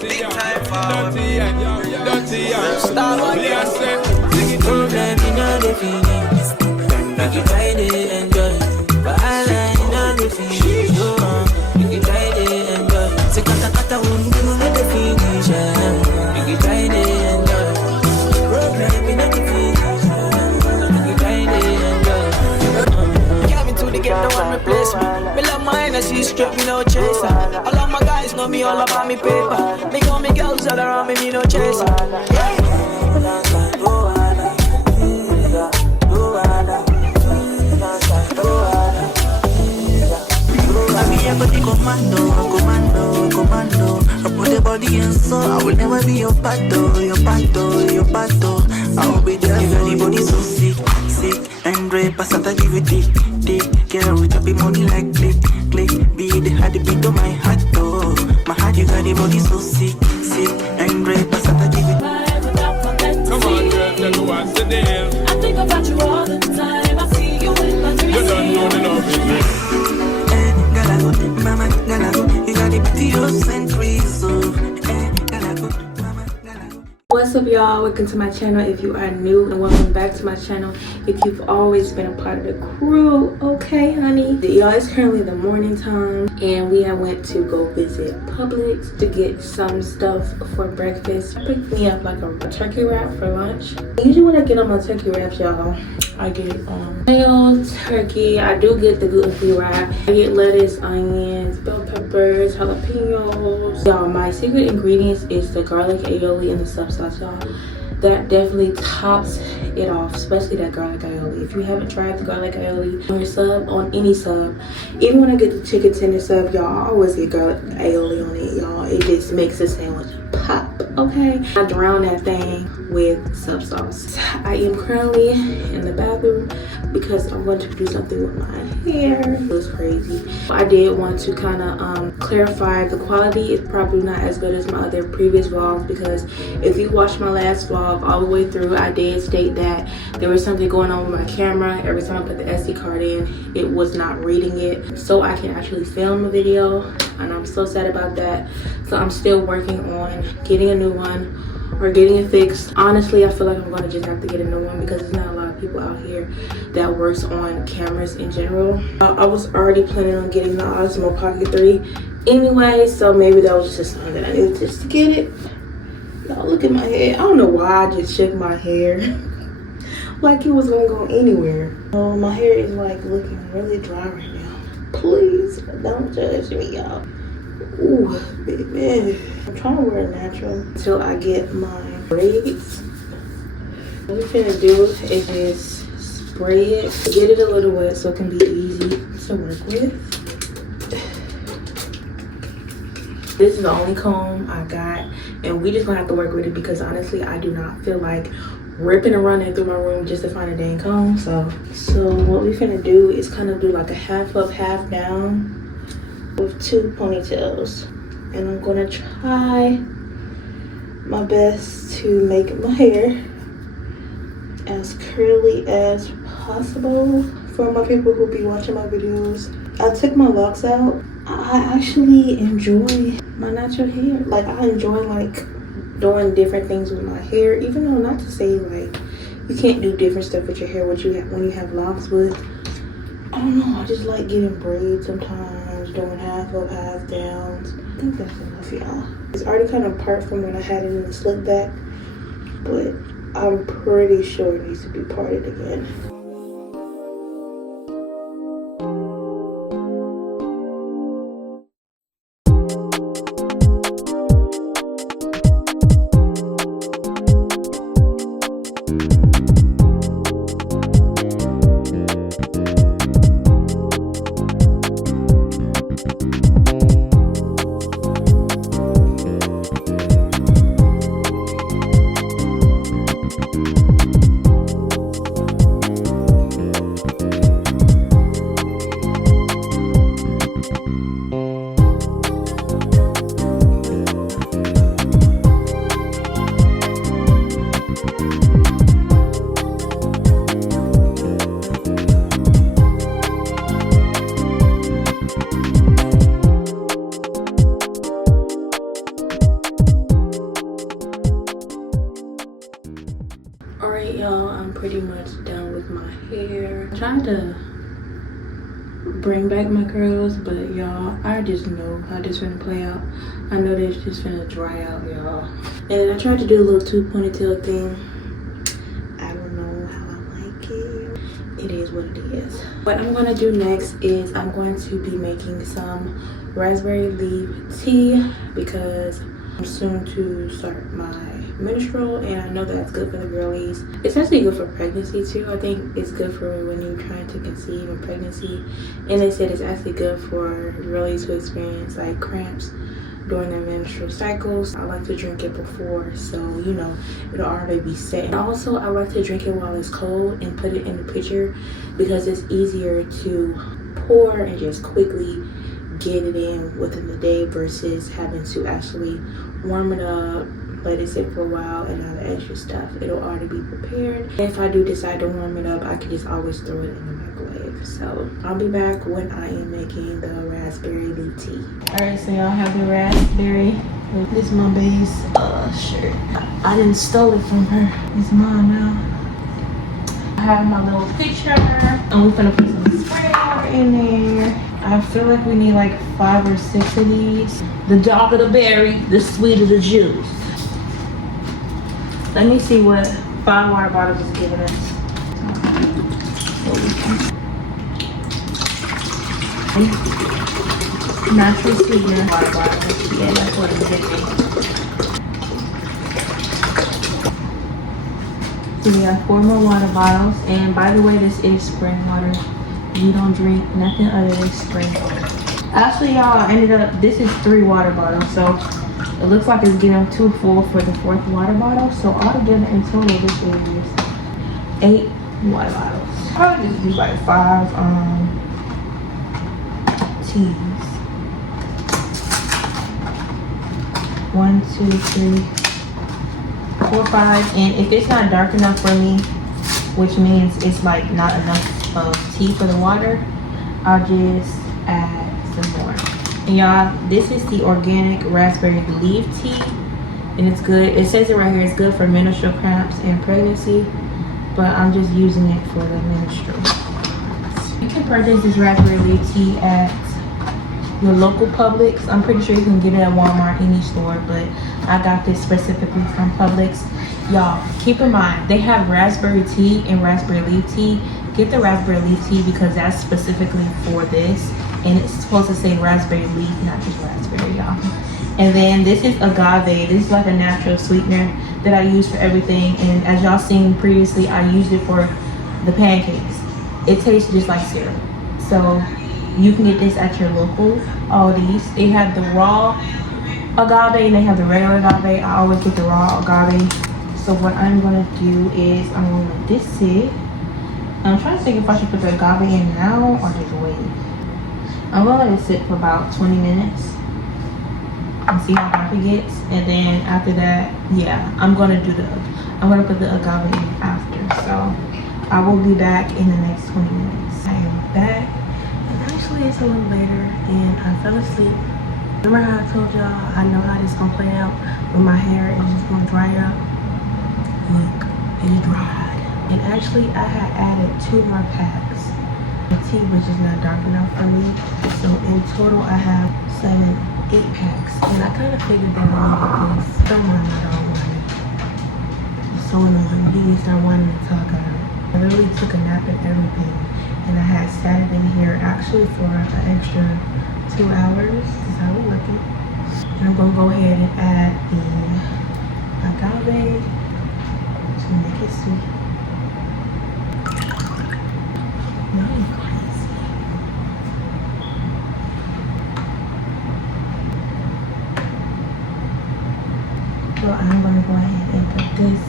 Big time forward. Dirty, Start again. Problem in all the feelings. You can try to enjoy, but I like in all the feelings. You can try to enjoy. Say kata won't give me the feelings. You can try to enjoy. Problem in all the feelings. You can try to enjoy. Got me to the game, no one replace me. Me love mine, I see straight, me no chaser. All of my guys know me all about me paper. Me got me girls all around me, me no chaser. Commando. I put the body in so I will never be your pato. I will be there. You got the body so sick. And ray pasata give it dick. Girl with a big money like click. Be the heartbeat of my heart though. My heart, you got the body so sick. And ray pasata give it. Come on, girl, tell me what's the deal. I think about you all the time. I see you in my dreams. You don't know the love is real. Mama, you got the beauty and trees, mama, What's up, y'all? Welcome to my channel if you are new, and welcome back to my channel if you've always been a part of the crew. Okay, honey. Y'all, it's currently the morning time, and we have went to go visit Publix to get some stuff for breakfast. I picked me up like a turkey wrap for lunch. Usually when I get on my turkey wraps, y'all, I get mayo turkey. I do get the gluten-free wrap. I get lettuce, onions, bell peppers, jalapenos. Y'all, my secret ingredients is the garlic aioli and the sub sauce, y'all. That definitely tops it off, especially that garlic aioli. If you haven't tried the garlic aioli on your sub, on any sub, even when I get the chicken tender sub, y'all, I always get garlic aioli on it, y'all. It just makes the sandwich pop, okay? I drown that thing with sub sauce. I am currently in the bathroom because I'm going to do something with my hair. It was crazy. I did want to kind of clarify the quality is probably not as good as my other previous vlogs, because if you watched my last vlog all the way through, I did state that there was something going on with my camera. Every time I put the SD card in, it was not reading it, so I can actually film a video, and I'm so sad about that. So I'm still working on getting a new one or getting it fixed. Honestly, I feel like I'm gonna just have to get a new one because there's not a lot of people out here that works on cameras in general. I was already planning on getting the Osmo Pocket 3 anyway, so maybe that was just something that I needed just to get it. Y'all, look at my hair. I don't know why I just shook my hair like it was gonna go anywhere. Oh, my hair is like looking really dry right now. Please don't judge me, y'all. Ooh, baby. I'm trying to wear natural until I get my braids. What we're finna do is just spray it, get it a little wet so it can be easy to work with. This is the only comb I got, and we just gonna have to work with it because honestly, I do not feel like ripping and running through my room just to find a dang comb. So what we finna do is kind of do like a half up, half down with two ponytails, and I'm gonna try my best to make my hair as curly as possible for my people who be watching my videos. I took my locks out. I actually enjoy my natural hair. Like, I enjoy like doing different things with my hair, even though not to say like you can't do different stuff with your hair when you have locks, but I don't know, I just like getting braids sometimes, doing half up, half downs. I think that's enough, y'all. It's already kind of apart from when I had it in the slick back, but I'm pretty sure it needs to be parted again. tried to bring back my curls, but y'all, I just know how this gonna play out. I know this just gonna dry out, y'all. And I tried to do a little 2 ponytail thing. I don't know how I like it. It is what it is. What I'm gonna do next is I'm going to be making some raspberry leaf tea because I'm soon to start my menstrual, and I know that's good for the girlies. It's actually good for pregnancy too. I think it's good for when you're trying to conceive in pregnancy, and they said it's actually good for girlies who experience like cramps during their menstrual cycles. I like to drink it before, so you know it'll already be set. And also I like to drink it while it's cold and put it in the pitcher because it's easier to pour and just quickly get it in within the day versus having to actually warm it up, let it sit for a while, and all the extra stuff. It'll already be prepared. If I do decide to warm it up, I can just always throw it in the microwave. So I'll be back when I am making the raspberry leaf tea. Alright, so y'all have the raspberry. This is my base shirt. I didn't steal it from her. It's mine now. I have my little pitcher, and we're gonna put some spray water in there. I feel like we need like 5 or 6 of these. The darker the berry, the sweeter the juice. Let me see what 5 water bottles is giving us. Natural sweetener water bottles. Yeah, that's what it's giving. So we got 4 more water bottles. And by the way, this is spring water. You don't drink nothing other than spring water. Actually, y'all, I ended up, this is 3 water bottles. So it looks like it's getting too full for the 4th water bottle. So altogether in total, this is 8 water bottles. Probably just do like 5 teas. 1, 2, 3, 4, 5. And if it's not dark enough for me, which means it's like not enough of tea for the water, I'll just add some more. And y'all, this is the organic raspberry leaf tea, and it's good. It says it right here, it's good for menstrual cramps and pregnancy, but I'm just using it for the menstrual. You can purchase this raspberry leaf tea at your local Publix. I'm pretty sure you can get it at Walmart, any store, but I got this specifically from Publix. Y'all, keep in mind, they have raspberry tea and raspberry leaf tea. Get the raspberry leaf tea because that's specifically for this, and it's supposed to say raspberry leaf, not just raspberry, y'all. And then this is agave. This is like a natural sweetener that I use for everything, and as y'all seen previously, I used it for the pancakes. It tastes just like syrup. So you can get this at your local Aldi's. They have the raw agave and they have the regular agave. I always get the raw agave. So what I'm gonna do is I'm gonna let this sit. I'm trying to think if I should put the agave in now or just wait. I'm gonna let it sit for about 20 minutes and see how dark it gets. And then after that, yeah, I'm gonna put the agave in after. So I will be back in the next 20 minutes. I am back, and actually it's a little later and I fell asleep. Remember how I told y'all I know how this gonna play out when my hair is just gonna dry up? Look, it dried. And actually I had added 2 more packs. The tea was just not dark enough for me. So in total I have 8 packs. And I kind of figured that out with this. Don't mind, I don't want it. It's so annoying. He needs to start wanting to talk out. I literally took a nap and everything. And I had sat it in here actually for an extra 2 hours. This is how we're looking. And I'm going to go ahead and add the agave to make it sweet. So I'm going to go ahead and put this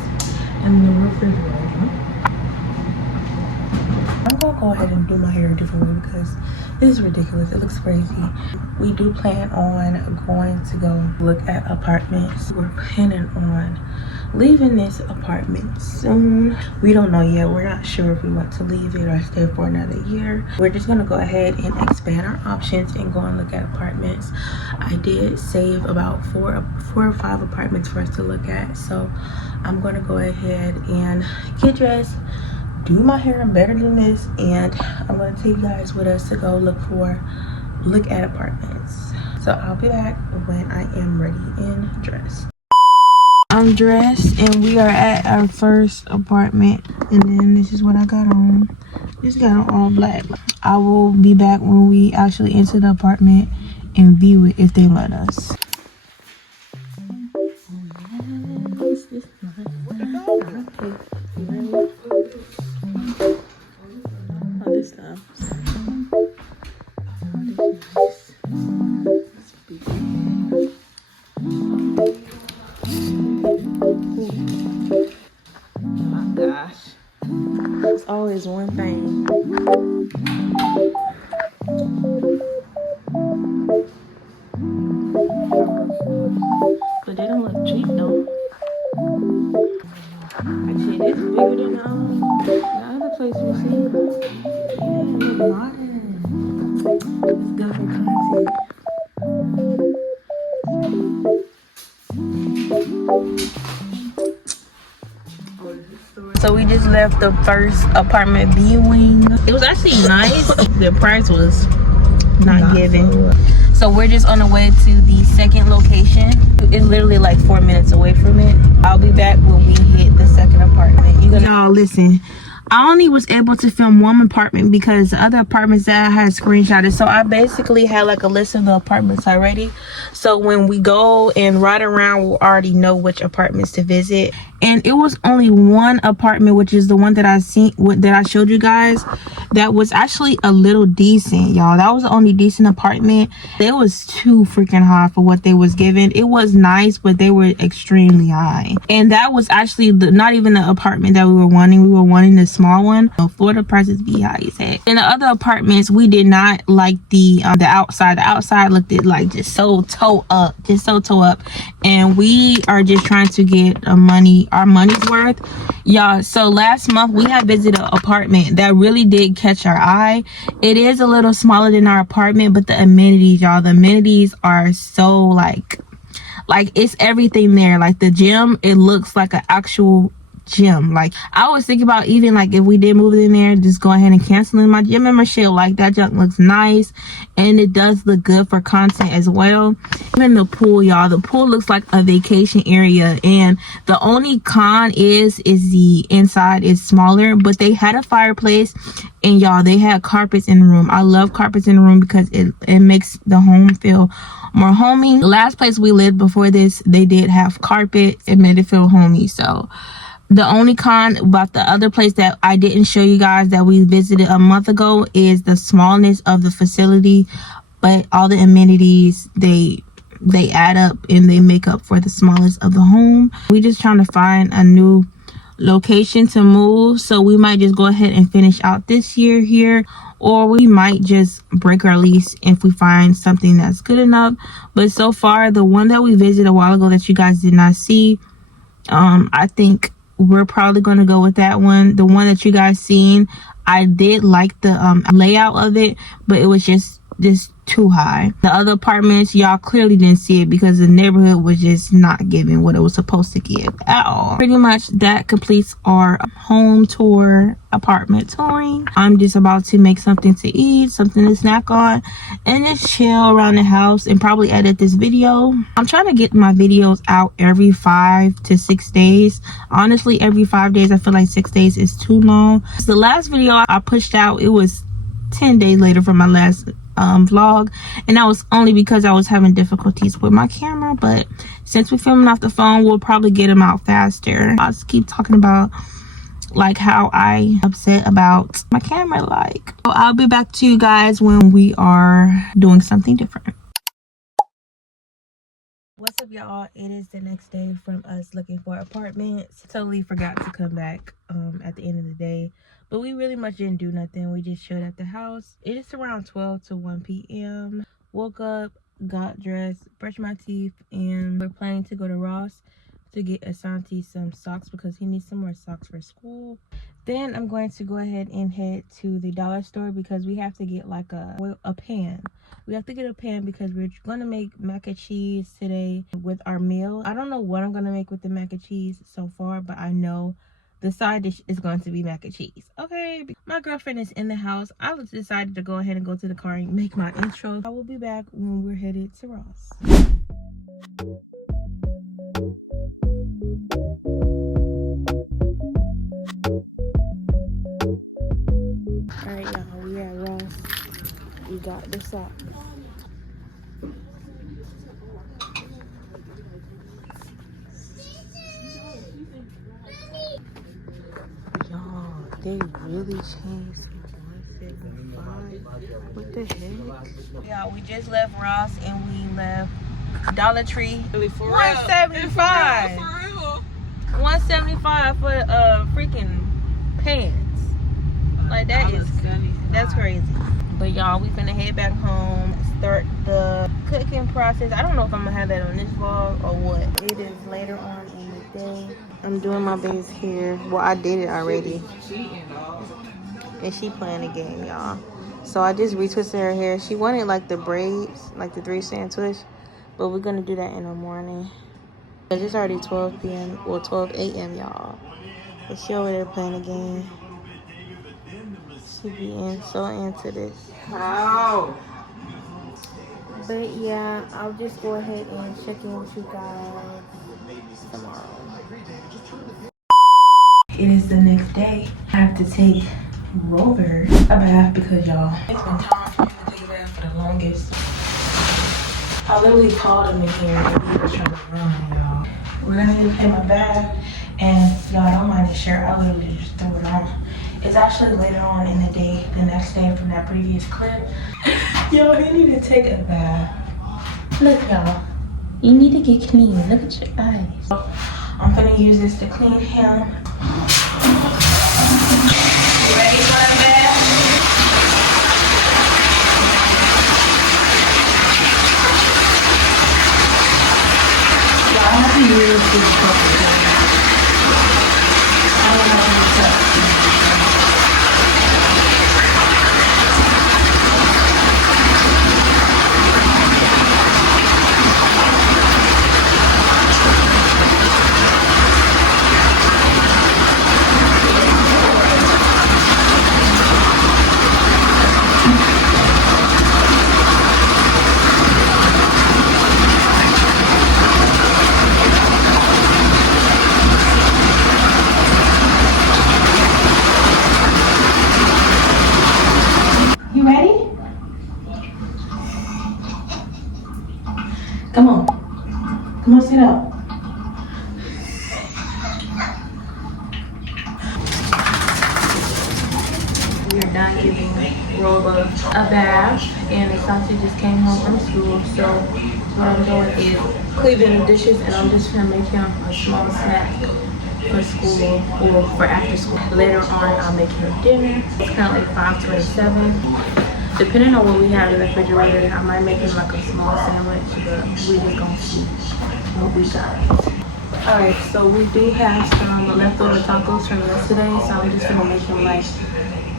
in the refrigerator. I'm going to go ahead and do my hair a different way because this is ridiculous. It looks crazy. We do plan on going to go look at apartments. We're planning on leaving this apartment soon. We don't know yet. We're not sure if we want to leave it or stay for another year. We're just going to go ahead and expand our options and go and look at apartments. I did save about 4 or 5 apartments for us to look at. So I'm going to go ahead and get dressed, do my hair better than this, and I'm gonna take you guys with us to go look at apartments. So I'll be back when I am ready and dressed. I'm dressed and we are at our first apartment, and then this is what I got on. Just got on all black. I will be back when we actually enter the apartment and view it if they let us. Oh, this stuff. Gosh, it's always one thing. But they don't look cheap though. Actually, this is bigger than the other place we see. Yeah, it's modern. It's good for content. So we just left the first apartment viewing. It was actually nice. The price was not giving. So we're just on the way to the second location. It's literally like 4 minutes away from it. I'll be back when we hit the second apartment. Y'all listen, I only was able to film one apartment because the other apartments that I had screenshotted. So I basically had like a list of the apartments already. So when we go and ride around, we'll already know which apartments to visit. And it was only one apartment, which is the one that I showed you guys, that was actually a little decent, y'all. That was the only decent apartment. It was too freaking high for what they was giving. It was nice, but they were extremely high. And that was actually not even the apartment that we were wanting. We were wanting the small one. Florida prices be high as heck. In the other apartments, we did not like the outside. The outside looked like just so toe up, and we are just trying to get our money's worth, y'all. So last month we had visited an apartment that really did catch our eye. It is a little smaller than our apartment, but the amenities, y'all, the amenities are so like it's everything there. Like the gym, it looks like an actual gym. Like I was thinking about even like if we did move in there, just go ahead and canceling my gym membership. Like that junk looks nice, and it does look good for content as well. Even the pool, y'all, the pool looks like a vacation area, and the only con is the inside is smaller, but they had a fireplace, and y'all, they had carpets in the room. I love carpets in the room because it makes the home feel more homey. The last place we lived before this, they did have carpets. It made it feel homey. So the only con about the other place that I didn't show you guys that we visited a month ago is the smallness of the facility, but all the amenities, they add up and they make up for the smallness of the home. We just trying to find a new location to move, so we might just go ahead and finish out this year here, or we might just break our lease if we find something that's good enough. But so far, the one that we visited a while ago that you guys did not see, I think we're probably going to go with that one. The one that you guys seen, I did like the layout of it, but it was just too high. The other apartments, y'all clearly didn't see it because the neighborhood was just not giving what it was supposed to give at all. Pretty much that completes our home tour, apartment touring. I'm just about to make something to eat, something to snack on, and just chill around the house and probably edit this video. I'm trying to get my videos out every 5 to 6 days. Honestly, every 5 days. I feel like 6 days is too long. The last video I pushed out, it was 10 days later from my last vlog, and that was only because I was having difficulties with my camera. But since we're filming off the phone, we'll probably get them out faster. I'll just keep talking about like how I upset about my camera. Like, so I'll be back to you guys when we are doing something different. What's up, y'all? It is the next day from us looking for apartments. Totally forgot to come back at the end of the day, but we really much didn't do nothing. We just chilled at the house. It is around 12 to 1 p.m. Woke up, got dressed, brushed my teeth, and we're planning to go to Ross to get Asante some socks because he needs some more socks for school. Then I'm going to go ahead and head to the dollar store because we have to get like a pan. We have to get a pan because we're going to make mac and cheese today with our meal. I don't know what I'm going to make with the mac and cheese so far, but I know the side dish is going to be mac and cheese. Okay, my girlfriend is in the house. I decided to go ahead and go to the car and make my intro. I will be back when we're headed to Ross. Alright, y'all, we at Ross. We got the sock. Y'all, they really changed to 175. What the heck? Yeah, we just left Ross and we left Dollar Tree. Really, for 175. For real. 175 for freaking pants. Like that's crazy. But y'all, we finna head back home, start the cooking process. I don't know if I'm gonna have that on this vlog or what. It is later on in the day. I'm doing my base here. Well, I did it already. And she playing the game, y'all. So I just retwisted her hair. She wanted like the braids, like the 3-strand twist. But we're gonna do that in the morning. It's already 12 p.m. or 12 a.m. y'all. But she over there playing the game. She be so into this. How? But yeah, I'll just go ahead and check in with you guys tomorrow. It is the next day. I have to take Rover a bath because y'all, it's been time for him to take a bath for the longest. I literally called him in here and he was trying to run, y'all. We're gonna give him a bath, and y'all don't mind the shirt. I literally just threw it on. It's actually later on in the day, the next day from that previous clip. Yo, he need to take a bath. Look, y'all, you need to get clean. Look at your eyes. I'm gonna use this to clean him. You ready for that bath? Y'all, I have to use this cup. I don't have to use that. Come on. Come on, sit up. We are done giving Roba a bath, and Asante just came home from school. So what I'm doing is cleaning the dishes, and I'm just gonna make him a small snack for school or for after school. Later on, I'll make him dinner. It's currently 5:27. Depending on what we have in the refrigerator, I might make him like a small sandwich, but we just gonna see what we got. Alright, so we do have some leftover tacos from yesterday, so I'm just gonna make him like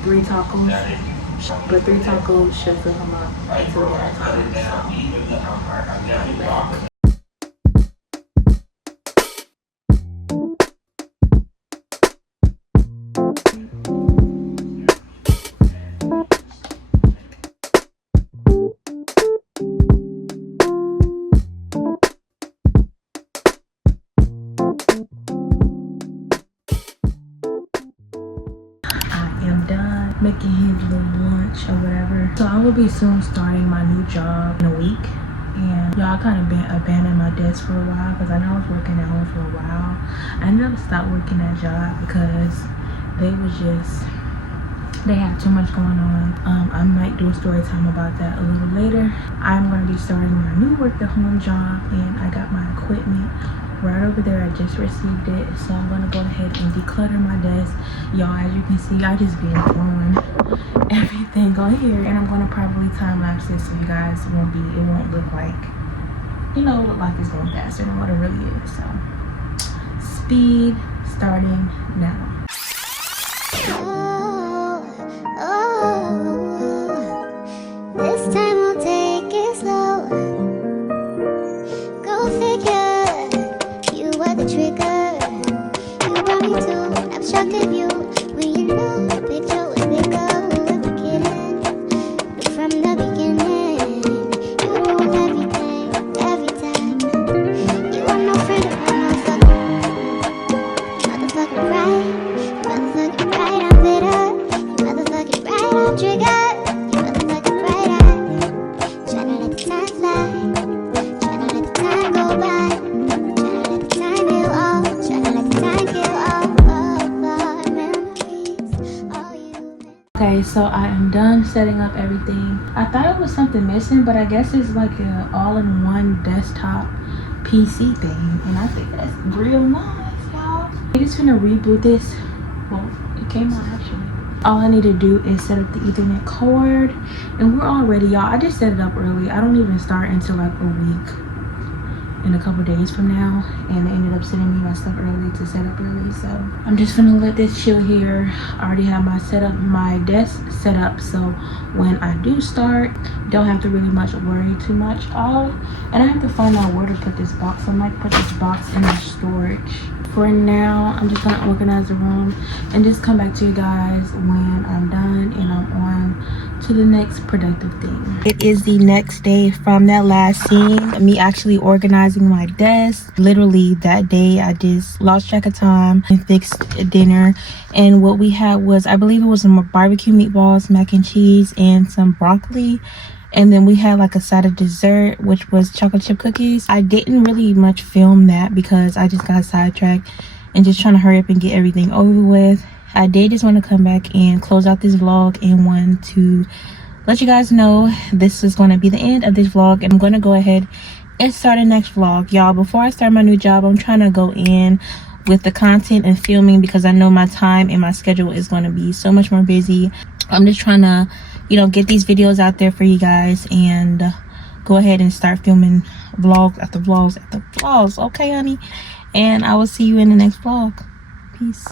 3 tacos. But 3 tacos should fill him up until we have tacos. Making his little lunch or whatever. So I will be soon starting my new job in a week. And y'all kind of abandoned my desk for a while because I know I was working at home for a while. I never stopped working that job because they have too much going on. I might do a story time about that a little later. I'm going to be starting my new work at home job, and I got my equipment right over there. I just received it, so I'm going to go ahead and declutter my desk. Y'all, as you can see, I just been throwing everything on here, and I'm going to probably time lapse this so you guys it won't look like, look like it's going faster than what it really is. So speed starting now. This time we'll take it slow. Go figure. You were the trigger. You brought me to abstract. Okay, so I am done setting up everything. I thought it was something missing, but I guess it's like a all-in-one desktop PC thing, and I think that's real nice, y'all. I'm just gonna reboot this. Well, it came out actually. All I need to do is set up the Ethernet cord, and we're all ready, y'all. I just set it up early. I don't even start until like a week in a couple days from now, and they ended up sending me my stuff early to set up early, so I'm just gonna let this chill here. I already have my desk set up, so when I do start, don't have to really worry too much. And I have to find out where to put this box. I might put this box in the storage. For now, I'm just gonna organize the room and just come back to you guys when I'm done and I'm on to the next productive thing. It is the next day from that last scene, me actually organizing my desk. Literally that day I just lost track of time and fixed dinner, and what we had was, I believe it was some barbecue meatballs, mac and cheese, and some broccoli. And then we had like a side of dessert, which was chocolate chip cookies. I didn't really much film that because I just got sidetracked and just trying to hurry up and get everything over with. I did just want to come back and close out this vlog and want to let you guys know this is going to be the end of this vlog. And I'm going to go ahead and start the next vlog. Y'all, before I start my new job, I'm trying to go in with the content and filming because I know my time and my schedule is going to be so much more busy. I'm just trying to, you know, get these videos out there for you guys and go ahead and start filming vlogs after vlogs after vlogs. Okay, honey? And I will see you in the next vlog. Peace.